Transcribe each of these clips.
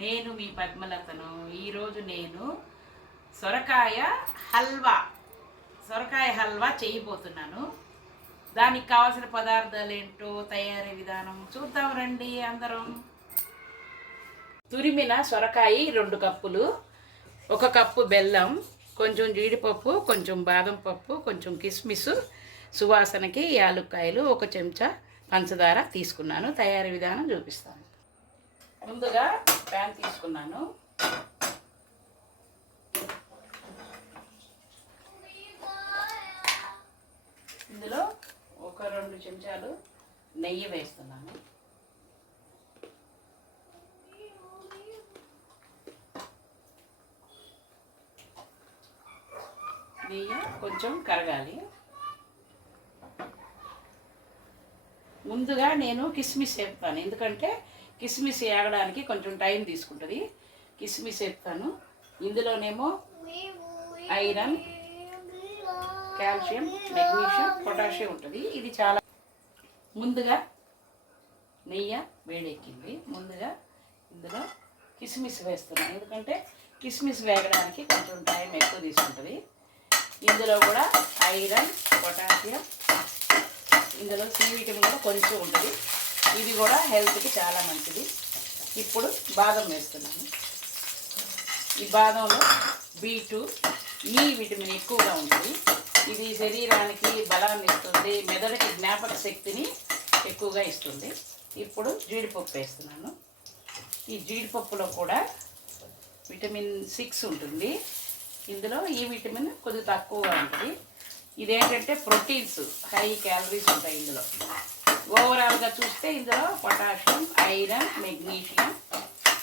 నేను మీ పద్మలతను. ఈరోజు నేను సొరకాయ హల్వా సొరకాయ హల్వా చేయబోతున్నాను. దానికి కావాల్సిన పదార్థాలు ఏంటో తయారీ విధానం చూద్దాం రండి అందరం. తురిమిన సొరకాయ రెండు కప్పులు ఒక కప్పు బెల్లం కొంచెం జీడిపప్పు కొంచెం బాదం పప్పు కొంచెం కిస్మిస్ సువాసనకి యాలుక్కాయలు ఒక చెంచా పంచదార తీసుకున్నాను. తయారీ విధానం చూపిస్తాను. ముందుగా ప్యాన్ తీసుకున్నాను. ఇందులో ఒక రెండు చెంచాలు నెయ్యి వేస్తున్నాను. నెయ్యి కొంచెం కరగాలి. ముందుగా నేను కిస్మిస్ చెప్తాను ఎందుకంటే కిస్మిస్ వేగడానికి కొంచెం టైం తీసుకుంటుంది. కిస్మిస్ వేపుతాను ఇందులోనేమో ఐరన్ కాల్షియం మెగ్నీషియం పొటాషియం ఉంటుంది. ఇది చాలా ముందుగా నెయ్యి వేడెక్కింది. ముందుగా ఇందులో కిస్మిస్ వేస్తున్నాను. ఎందుకంటే కిస్మిస్ వేగడానికి కొంచెం టైం ఎక్కువ తీసుకుంటుంది. ఇందులో కూడా ఐరన్ పొటాషియం ఇందులో సి విటమిన్ కూడా కొంచెం ఉంటుంది. ఇది కూడా హెల్త్కి చాలా మంచిది. ఇప్పుడు బాదం వేస్తున్నాను. ఈ బాదంలో బీ టూ ఈ విటమిన్ ఎక్కువగా ఉంటుంది. ఇది శరీరానికి బలాన్ని ఇస్తుంది మెదడుకి జ్ఞాపక శక్తిని ఎక్కువగా ఇస్తుంది. ఇప్పుడు జీడిపప్పు వేస్తున్నాను. ఈ జీడిపప్పులో కూడా విటమిన్ సిక్స్ ఉంటుంది. ఇందులో ఈ విటమిన్ కొద్దిగా తక్కువగా ఉంటుంది. ఇదేంటంటే ప్రోటీన్స్ హై క్యాలరీస్ ఉంటాయి ఇందులో. ఓవరాల్గా చూస్తే ఇందులో పొటాషియం ఐరన్ మెగ్నీషియం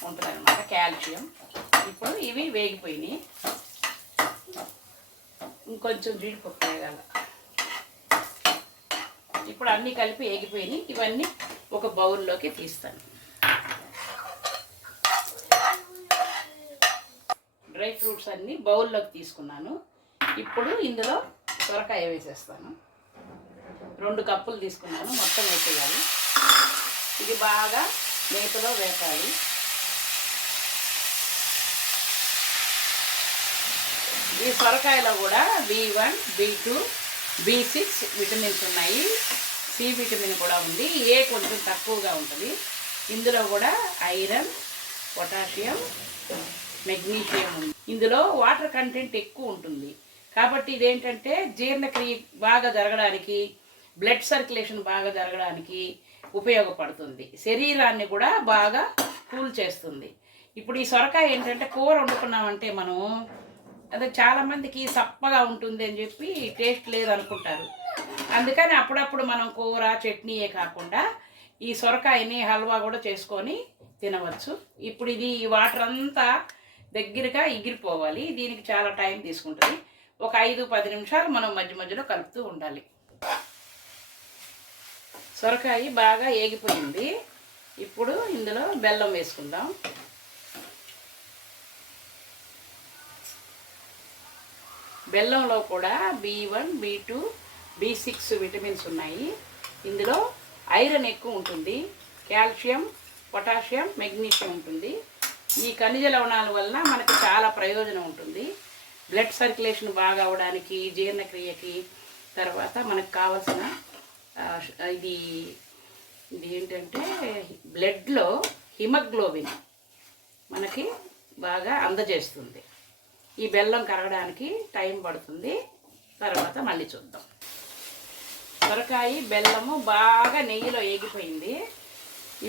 ఉంటుంది అనమాట కాల్షియం. ఇప్పుడు ఇవి వేగిపోయినాయి. ఇంకొంచెం జీడిపప్పు వేయాల. ఇప్పుడు అన్నీ కలిపి వేగిపోయినాయి. ఇవన్నీ ఒక బౌల్లోకి తీస్తాను. డ్రై ఫ్రూట్స్ అన్నీ బౌల్లోకి తీసుకున్నాను. ఇప్పుడు ఇందులో సొరకాయ వేసేస్తాను. రెండు కప్పులు తీసుకున్నాను మొత్తం వేసేయాలి. ఇది బాగా నేతిలో వేపాలి. ఈ సొరకాయలో కూడా B one B two B six vitamins ఉన్నాయి. సి విటమిన్ కూడా ఉంది. ఏ కొంచెం తక్కువగా ఉంటుంది. ఇందులో కూడా ఐరన్ పొటాషియం మెగ్నీషియం ఉంది. ఇందులో వాటర్ కంటెంట్ ఎక్కువ ఉంటుంది. కాబట్టి ఇదేంటంటే జీర్ణక్రియ బాగా జరగడానికి బ్లడ్ సర్క్యులేషన్ బాగా జరగడానికి ఉపయోగపడుతుంది. శరీరాన్ని కూడా బాగా కూల్ చేస్తుంది. ఇప్పుడు ఈ సొరకాయ ఏంటంటే కూర వండుకున్నామంటే మనం అదే చాలామందికి సప్పగా ఉంటుంది అని చెప్పి టేస్ట్ లేదనుకుంటారు. అందుకని అప్పుడప్పుడు మనం కూర చట్నీయే కాకుండా ఈ సొరకాయని హల్వా కూడా చేసుకొని తినవచ్చు. ఇప్పుడు ఇది ఈ వాటర్ అంతా దగ్గరగా ఎగిరిపోవాలి. దీనికి చాలా టైం తీసుకుంటుంది. ఒక ఐదు పది నిమిషాలు మనం మధ్య మధ్యలో కలుపుతూ ఉండాలి. సొరకాయ బాగా ఏగిపోయింది. ఇప్పుడు ఇందులో బెల్లం వేసుకుందాం. బెల్లంలో కూడా B one B two B six vitamins ఉన్నాయి. ఇందులో ఐరన్ ఎక్కువ ఉంటుంది. కాల్షియం పొటాషియం మెగ్నీషియం ఉంటుంది. ఈ ఖనిజ లవణాల వలన మనకు చాలా ప్రయోజనం ఉంటుంది. బ్లడ్ సర్క్యులేషన్ బాగా అవడానికి జీర్ణక్రియకి తర్వాత మనకు కావలసిన ఇది ఇది ఏంటంటే బ్లడ్లో హిమగ్లోబిన్ మనకి బాగా అందజేస్తుంది. ఈ బెల్లం కరగడానికి టైం పడుతుంది. తర్వాత మళ్ళీ చూద్దాం. సొరకాయ బెల్లము బాగా నెయ్యిలో ఏగిపోయింది.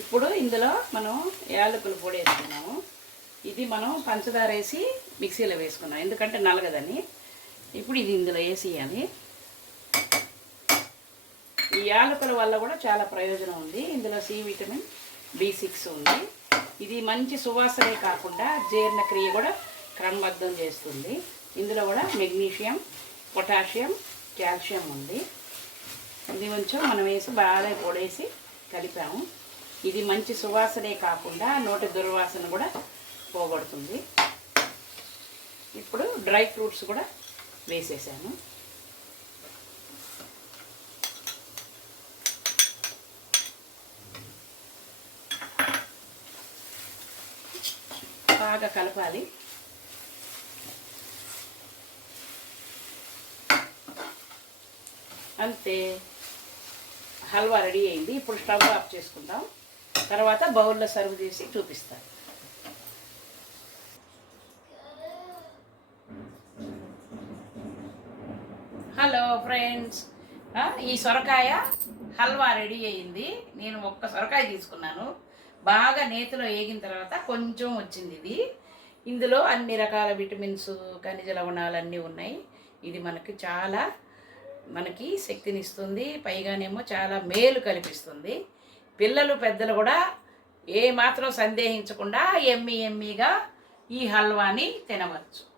ఇప్పుడు ఇందులో మనం యాలకులు పొడి వేసుకున్నాము. ఇది మనం పంచదార వేసి మిక్సీలో వేసుకున్నాం. ఎందుకంటే నలగదని. ఇప్పుడు ఇది ఇందులో వేసేయాలి. ఈ యాలకుల వల్ల కూడా చాలా ప్రయోజనం ఉంది. ఇందులో సి విటమిన్ బి సిక్స్ ఉంది. ఇది మంచి సువాసనే కాకుండా జీర్ణక్రియ కూడా క్రమబద్ధం చేస్తుంది. ఇందులో కూడా మెగ్నీషియం పొటాషియం కాల్షియం ఉంది. ఇది కొంచెం మనం వేసి బాగా పొడేసి కలిపాము. ఇది మంచి సువాసనే కాకుండా నోటి దుర్వాసన కూడా పోగొడుతుంది. ఇప్పుడు డ్రై ఫ్రూట్స్ కూడా వేసేసాను. బాగా కలపాలి. అంతే. హల్వా రెడీ అయింది. ఇప్పుడు స్టవ్ ఆఫ్ చేసుకుందాం. తర్వాత బౌల్లో సర్వ్ చేసి చూపిస్తాను హలో ఫ్రెండ్స్. ఈ సొరకాయ హల్వా రెడీ అయింది. నేను ఒక్క సొరకాయ తీసుకున్నాను. బాగా నేతిలో వేగిన తర్వాత కొంచెం వచ్చింది ఇది. ఇందులో అన్ని రకాల విటమిన్స్ ఖనిజ లవణాలు అన్నీ ఉన్నాయి. ఇది మనకి చాలా మనకి శక్తినిస్తుంది. పైగానేమో చాలా మేలు కల్పిస్తుంది. పిల్లలు పెద్దలు కూడా ఏ మాత్రం సందేహించకుండా ఎమ్మి ఎమ్మిగా ఈ హల్వాని తినవచ్చు.